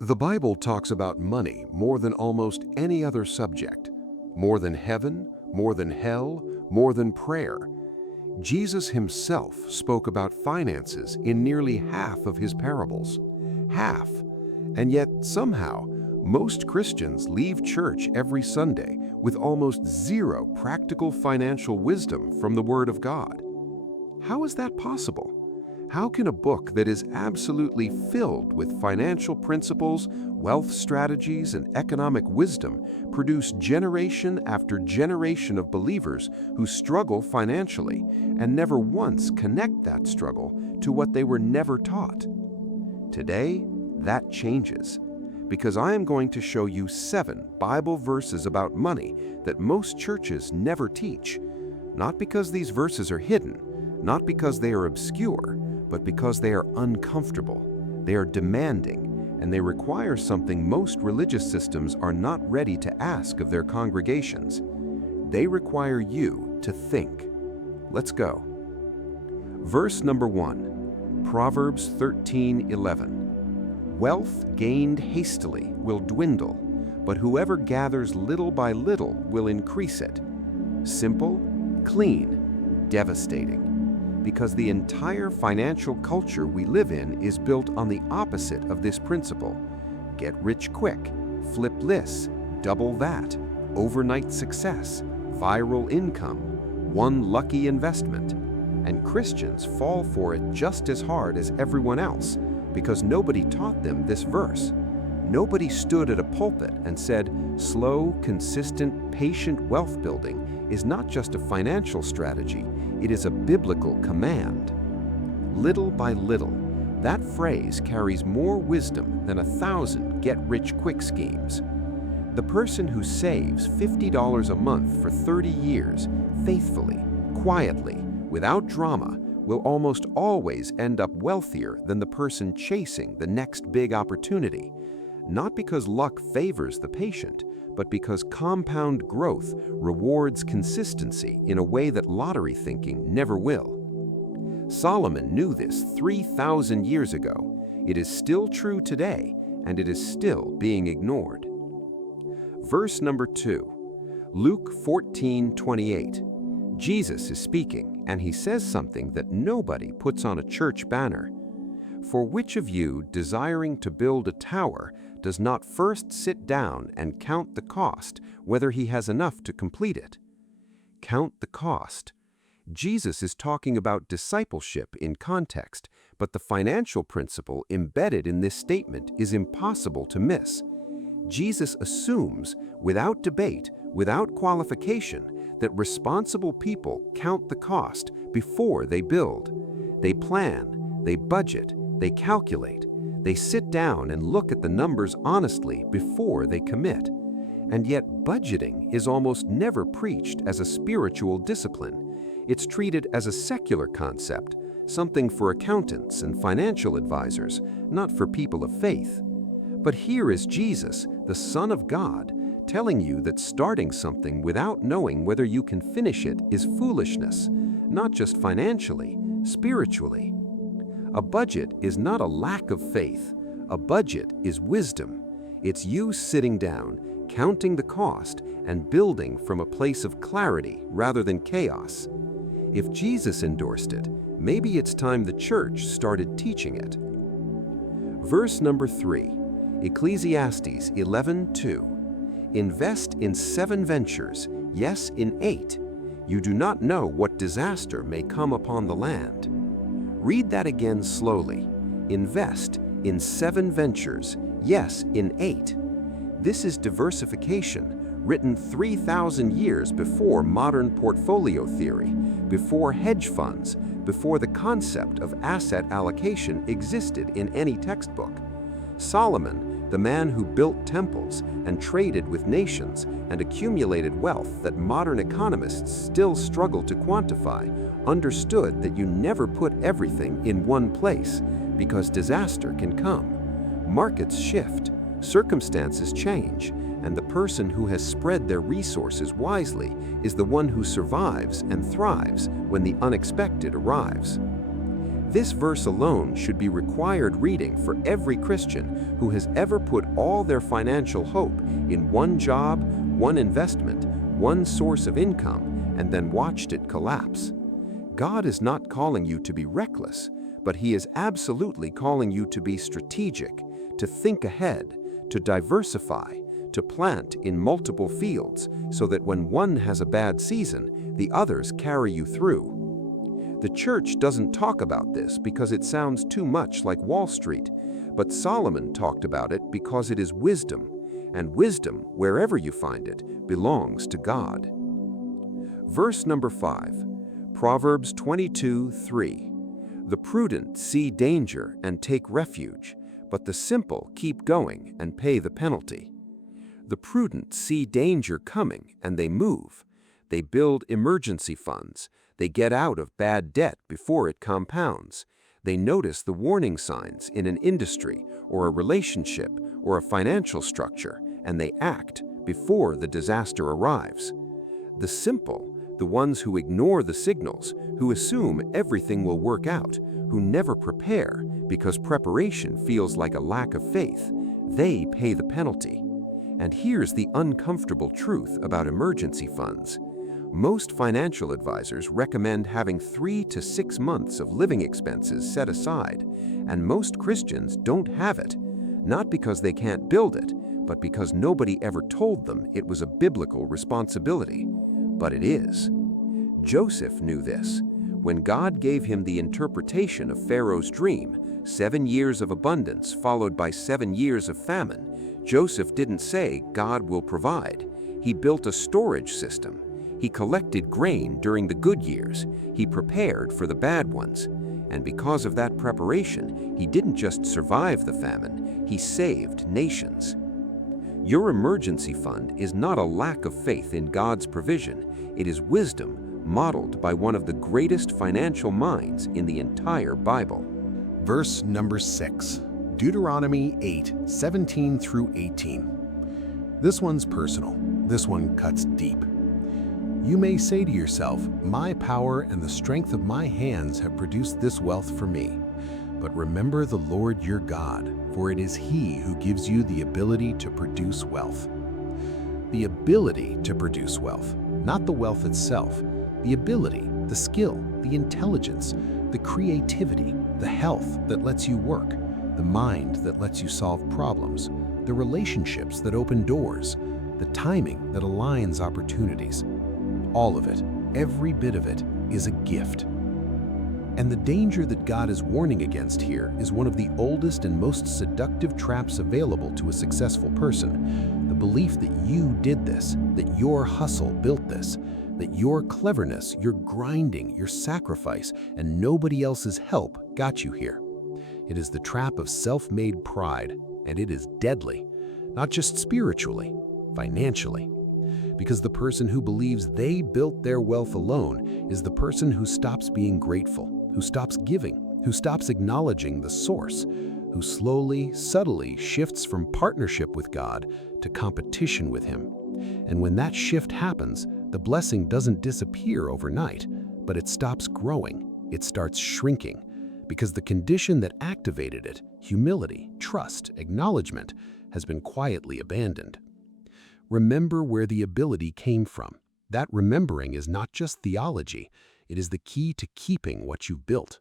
The Bible talks about money more than almost any other subject, more than heaven, more than hell, more than prayer. Jesus himself spoke about finances in nearly half of his parables. Half. And yet, somehow, most Christians leave church every Sunday with almost zero practical financial wisdom from the Word of God. How is that possible? How can a book that is absolutely filled with financial principles, wealth strategies, and economic wisdom produce generation after generation of believers who struggle financially and never once connect that struggle to what they were never taught? Today, that changes, because I am going to show you 7 Bible verses about money that most churches never teach, not because these verses are hidden, not because they are obscure, but because they are uncomfortable, they are demanding, and they require something most religious systems are not ready to ask of their congregations. They require you to think. Let's go. Verse number 1, Proverbs 13:11. Wealth gained hastily will dwindle, but whoever gathers little by little will increase it. Simple, clean, devastating. Because the entire financial culture we live in is built on the opposite of this principle. Get rich quick, flip this, double that, overnight success, viral income, one lucky investment. And Christians fall for it just as hard as everyone else because nobody taught them this verse. Nobody stood at a pulpit and said, slow, consistent, patient wealth building is not just a financial strategy, it is a biblical command. Little by little, that phrase carries more wisdom than 1,000 get-rich-quick schemes. The person who saves $50 a month for 30 years, faithfully, quietly, without drama, will almost always end up wealthier than the person chasing the next big opportunity. Not because luck favors the patient, but because compound growth rewards consistency in a way that lottery thinking never will. Solomon knew this 3,000 years ago. It is still true today, and it is still being ignored. Verse number 2, Luke 14:28. Jesus is speaking, and he says something that nobody puts on a church banner. For which of you, desiring to build a tower, does not first sit down and count the cost, whether he has enough to complete it? Count the cost. Jesus is talking about discipleship in context, but the financial principle embedded in this statement is impossible to miss. Jesus assumes, without debate, without qualification, that responsible people count the cost before they build. They plan, they budget, they calculate. They sit down and look at the numbers honestly before they commit. And yet budgeting is almost never preached as a spiritual discipline. It's treated as a secular concept, something for accountants and financial advisors, not for people of faith. But here is Jesus, the Son of God, telling you that starting something without knowing whether you can finish it is foolishness, not just financially, spiritually. A budget is not a lack of faith. A budget is wisdom. It's you sitting down, counting the cost, and building from a place of clarity rather than chaos. If Jesus endorsed it, maybe it's time the church started teaching it. Verse number 3, Ecclesiastes 11:2. Invest in 7 ventures, yes, in 8. You do not know what disaster may come upon the land. Read that again slowly. Invest in 7 ventures, yes, in 8. This is diversification, written 3,000 years before modern portfolio theory, before hedge funds, before the concept of asset allocation existed in any textbook. Solomon, the man who built temples and traded with nations and accumulated wealth that modern economists still struggle to quantify, understood that you never put everything in one place because disaster can come. Markets shift, circumstances change, and the person who has spread their resources wisely is the one who survives and thrives when the unexpected arrives. This verse alone should be required reading for every Christian who has ever put all their financial hope in one job, one investment, one source of income, and then watched it collapse. God is not calling you to be reckless, but He is absolutely calling you to be strategic, to think ahead, to diversify, to plant in multiple fields so that when one has a bad season, the others carry you through. The church doesn't talk about this because it sounds too much like Wall Street, but Solomon talked about it because it is wisdom, and wisdom, wherever you find it, belongs to God. Verse number 5, Proverbs 22:3. The prudent see danger and take refuge, but the simple keep going and pay the penalty. The prudent see danger coming and they move. They build emergency funds. They get out of bad debt before it compounds. They notice the warning signs in an industry or a relationship or a financial structure, and they act before the disaster arrives. The simple, the ones who ignore the signals, who assume everything will work out, who never prepare because preparation feels like a lack of faith, they pay the penalty. And here's the uncomfortable truth about emergency funds. Most financial advisors recommend having 3 to 6 months of living expenses set aside, and most Christians don't have it, not because they can't build it, but because nobody ever told them it was a biblical responsibility. But it is. Joseph knew this. When God gave him the interpretation of Pharaoh's dream, 7 years of abundance followed by 7 years of famine, Joseph didn't say God will provide. He built a storage system. He collected grain during the good years. He prepared for the bad ones. And because of that preparation, he didn't just survive the famine, he saved nations. Your emergency fund is not a lack of faith in God's provision. It is wisdom modeled by one of the greatest financial minds in the entire Bible. Verse number 6, Deuteronomy 8:17 through 18. This one's personal. This one cuts deep. You may say to yourself, my power and the strength of my hands have produced this wealth for me. But remember the Lord your God, for it is He who gives you the ability to produce wealth. The ability to produce wealth, not the wealth itself. The ability, the skill, the intelligence, the creativity, the health that lets you work, the mind that lets you solve problems, the relationships that open doors, the timing that aligns opportunities. All of it, every bit of it, is a gift. And the danger that God is warning against here is one of the oldest and most seductive traps available to a successful person. The belief that you did this, that your hustle built this, that your cleverness, your grinding, your sacrifice, and nobody else's help got you here. It is the trap of self-made pride, and it is deadly, not just spiritually, financially. Because the person who believes they built their wealth alone is the person who stops being grateful, who stops giving, who stops acknowledging the source, who slowly, subtly shifts from partnership with God to competition with Him. And when that shift happens, the blessing doesn't disappear overnight, but it stops growing, it starts shrinking, because the condition that activated it, humility, trust, acknowledgement, has been quietly abandoned. Remember where the ability came from. That remembering is not just theology, it is the key to keeping what you've built.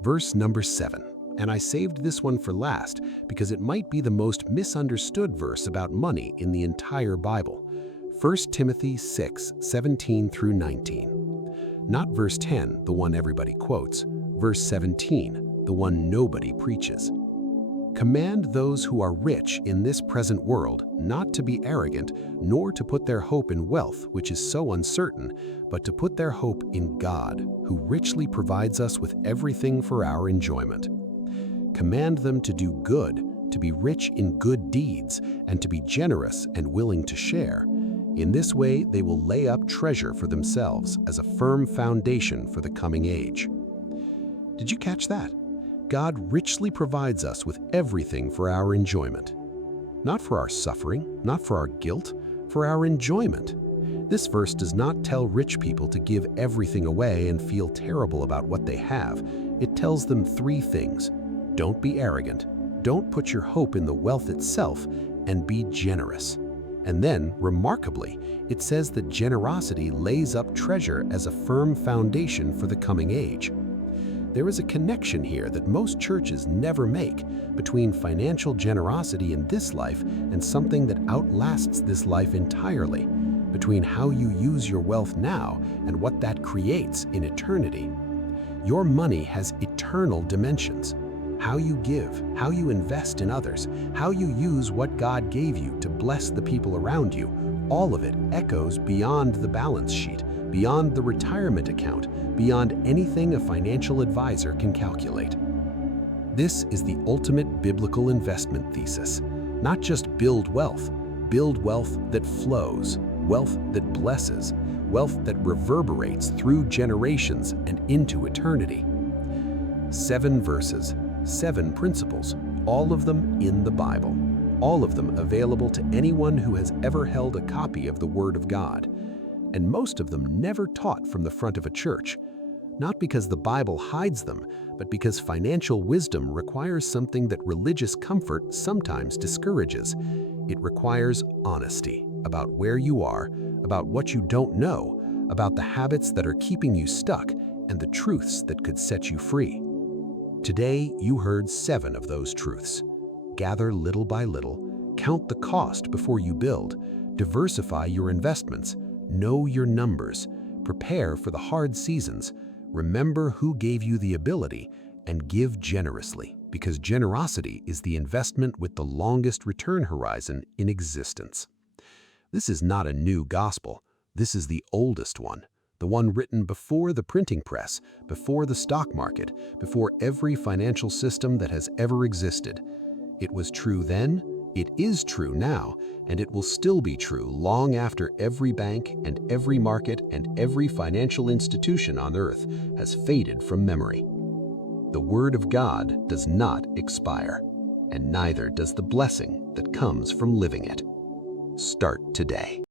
Verse number 7, and I saved this one for last because it might be the most misunderstood verse about money in the entire Bible. 1 Timothy 6:17 through 19. Not verse 10, the one everybody quotes, verse 17, the one nobody preaches. Command those who are rich in this present world not to be arrogant, nor to put their hope in wealth, which is so uncertain, but to put their hope in God, who richly provides us with everything for our enjoyment. Command them to do good, to be rich in good deeds, and to be generous and willing to share. In this way, they will lay up treasure for themselves as a firm foundation for the coming age. Did you catch that? God richly provides us with everything for our enjoyment. Not for our suffering, not for our guilt, for our enjoyment. This verse does not tell rich people to give everything away and feel terrible about what they have. It tells them three things. Don't be arrogant, don't put your hope in the wealth itself, and be generous. And then, remarkably, it says that generosity lays up treasure as a firm foundation for the coming age. There is a connection here that most churches never make between financial generosity in this life and something that outlasts this life entirely, between how you use your wealth now and what that creates in eternity. Your money has eternal dimensions. How you give, how you invest in others, how you use what God gave you to bless the people around you, all of it echoes beyond the balance sheet, beyond the retirement account, beyond anything a financial advisor can calculate. This is the ultimate biblical investment thesis. Not just build wealth that flows, wealth that blesses, wealth that reverberates through generations and into eternity. 7 verses, 7 principles, all of them in the Bible, all of them available to anyone who has ever held a copy of the Word of God, and most of them never taught from the front of a church. Not because the Bible hides them, but because financial wisdom requires something that religious comfort sometimes discourages. It requires honesty about where you are, about what you don't know, about the habits that are keeping you stuck, and the truths that could set you free. Today, you heard 7 of those truths. Gather little by little, count the cost before you build, diversify your investments, know your numbers, prepare for the hard seasons, remember who gave you the ability, and give generously, because generosity is the investment with the longest return horizon in existence. This is not a new gospel. This is the oldest one, the one written before the printing press, before the stock market, before every financial system that has ever existed. It was true then, it is true now, and it will still be true long after every bank and every market and every financial institution on earth has faded from memory. The Word of God does not expire, and neither does the blessing that comes from living it. Start today.